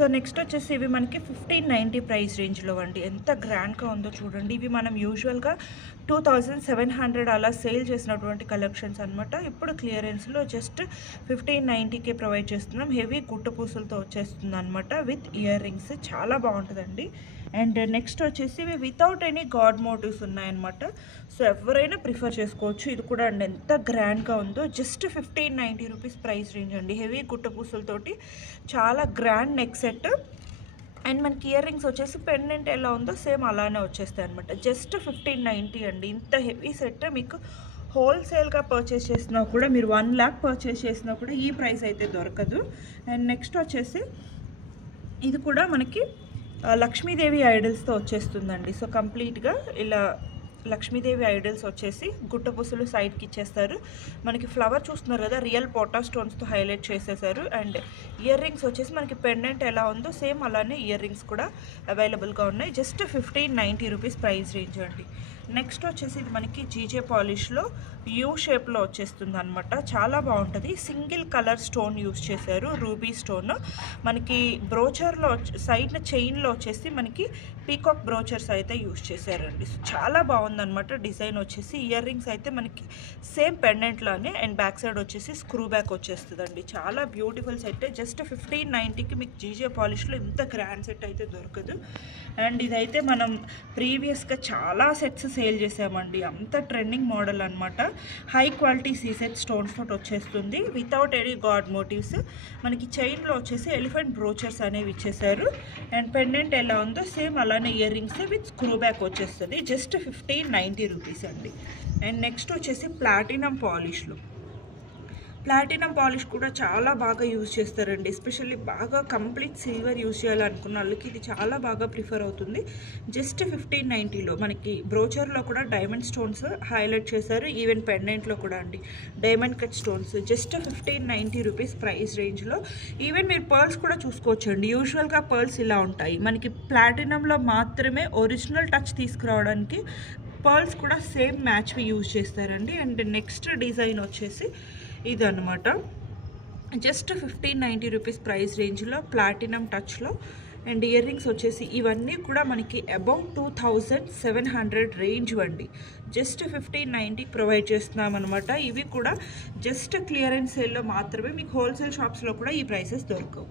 So next వచ్చేసి ఇవి మనకి 1590 ప్రైస్ రేంజ్లో అండి. ఎంత గ్రాండ్గా ఉందో చూడండి. ఇవి మనం యూజువల్గా 2700 అలా సేల్ చేసినటువంటి కలెక్షన్స్ అనమాట. ఇప్పుడు క్లియరెన్స్లో జస్ట్ 1590కే ప్రొవైడ్ చేస్తున్నాం. హెవీ గుట్ట పూసలతో వచ్చేస్తుంది అనమాట, విత్ ఇయర్ రింగ్స్. చాలా బాగుంటుందండి. అండ్ నెక్స్ట్ వచ్చేసి ఇవి వితౌట్ ఎనీ గాడ్ మోటివ్స్ ఉన్నాయన్నమాట. సో ఎవరైనా ప్రిఫర్ చేసుకోవచ్చు. ఇది కూడా అండి ఎంత గ్రాండ్గా ఉందో. జస్ట్ 1590 రూపీస్ ప్రైస్ రేంజ్ అండి. హెవీ గుట్ట పూసలతోటి చాలా గ్రాండ్ నెక్ సెట్. అండ్ మనకి ఇయర్ రింగ్స్ వచ్చేసి పెండెంట్ ఎలా ఉందో సేమ్ అలానే వచ్చేస్తాయి అనమాట. జస్ట్ 1590 అండి. ఇంత హెవీ సెట్ మీకు హోల్సేల్గా పర్చేస్ చేసినా కూడా, మీరు 1 lakh పర్చేస్ చేసినా కూడా ఈ ప్రైస్ అయితే దొరకదు. అండ్ నెక్స్ట్ వచ్చేసి ఇది కూడా మనకి లక్ష్మీదేవి ఐడల్స్తో వచ్చేస్తుందండి. సో కంప్లీట్గా ఇలా లక్ష్మీదేవి ఐడల్స్ వచ్చేసి గుట్టపూసలు సైడ్కి ఇచ్చేస్తారు. మనకి ఫ్లవర్ చూస్తున్నారు కదా, రియల్ పోటా స్టోన్స్తో హైలైట్ చేసేసారు. అండ్ ఇయర్ రింగ్స్ వచ్చేసి మనకి పెండెంట్ ఎలా ఉందో సేమ్ అలానే ఇయర్ రింగ్స్ కూడా అవైలబుల్గా ఉన్నాయి. జస్ట్ 1590 రూపీస్ ప్రైస్ రేంజ్ అండి. నెక్స్ట్ వచ్చేసి ఇది మనకి జీజే పాలిష్లో యూ షేప్లో వచ్చేస్తుంది అనమాట. చాలా బాగుంటుంది. సింగిల్ కలర్ స్టోన్ యూస్ చేశారు, రూబీ స్టోన్. మనకి బ్రోచర్లో సైడ్ చైన్లో వచ్చేసి మనకి పీకాక్ బ్రోచర్స్ అయితే యూస్ చేశారండి. చాలా బాగుందన్నమాట డిజైన్ వచ్చేసి. ఇయర్ రింగ్స్ అయితే మనకి సేమ్ పెండెంట్లోనే, అండ్ బ్యాక్ సైడ్ వచ్చేసి స్క్రూ బ్యాక్ వచ్చేస్తుందండి. చాలా బ్యూటిఫుల్ సెట్. జస్ట్ 1590కి మీకు జీజే పాలిష్లో ఇంత గ్రాండ్ సెట్ అయితే దొరకదు. అండ్ ఇదైతే మనం ప్రీవియస్గా చాలా సెట్స్ సేల్ చేసామండి. అంత ట్రెండింగ్ మోడల్ అనమాట. హై క్వాలిటీ సీసెట్ స్టోన్స్ తోటి వచ్చేస్తుంది, వితౌట్ ఎనీ గాడ్ మోటివ్స్. మనకి చైన్లో వచ్చేసి ఎలిఫెంట్ బ్రోచర్స్ అనేవి ఇచ్చేసారు. అండ్ పెండెంట్ ఎలా ఉందో సేమ్ అలానే ear rings with screw back వచ్చేస్తుంది. జస్ట్ 1590 రూపీస్ అండి. అండ్ నెక్స్ట్ వచ్చేసి ప్లాటినం పాలిష్లో. ప్లాటినం పాలిష్ కూడా చాలా బాగా యూజ్ చేస్తారండి. ఎస్పెషల్లీ బాగా కంప్లీట్ సిల్వర్ యూజ్ చేయాలనుకున్న వాళ్ళకి ఇది చాలా బాగా ప్రిఫర్ అవుతుంది. జస్ట్ 1590లో మనకి బ్రోచర్లో కూడా డైమండ్ స్టోన్స్ హైలైట్ చేశారు. ఈవెన్ పెండెంట్లో కూడా అండి diamond cut stones. Just 1590 rupees price రేంజ్లో. ఈవెన్ మీరు పర్ల్స్ కూడా చూసుకోవచ్చండి. యూజువల్గా పర్ల్స్ ఇలా ఉంటాయి. మనకి ప్లాటినంలో మాత్రమే ఒరిజినల్ టచ్ తీసుకురావడానికి పర్ల్స్ కూడా సేమ్ మ్యాచ్వి యూజ్ చేస్తారండి. అండ్ నెక్స్ట్ డిజైన్ వచ్చేసి ఇది అనమాట. జస్ట్ 1590 రూపీస్ ప్రైస్ రేంజ్లో ప్లాటినం టచ్లో. అండ్ ఇయర్ రింగ్స్ వచ్చేసి ఇవన్నీ కూడా మనకి అబౌవ్ 2700 రేంజ్ అండి. జస్ట్ 1590 ప్రొవైడ్ చేస్తున్నాం అనమాట. ఇవి కూడా జస్ట్ క్లియరెన్స్ సేల్లో మాత్రమే. మీకు హోల్సేల్ షాప్స్లో కూడా ఈ ప్రైసెస్ దొరకవు.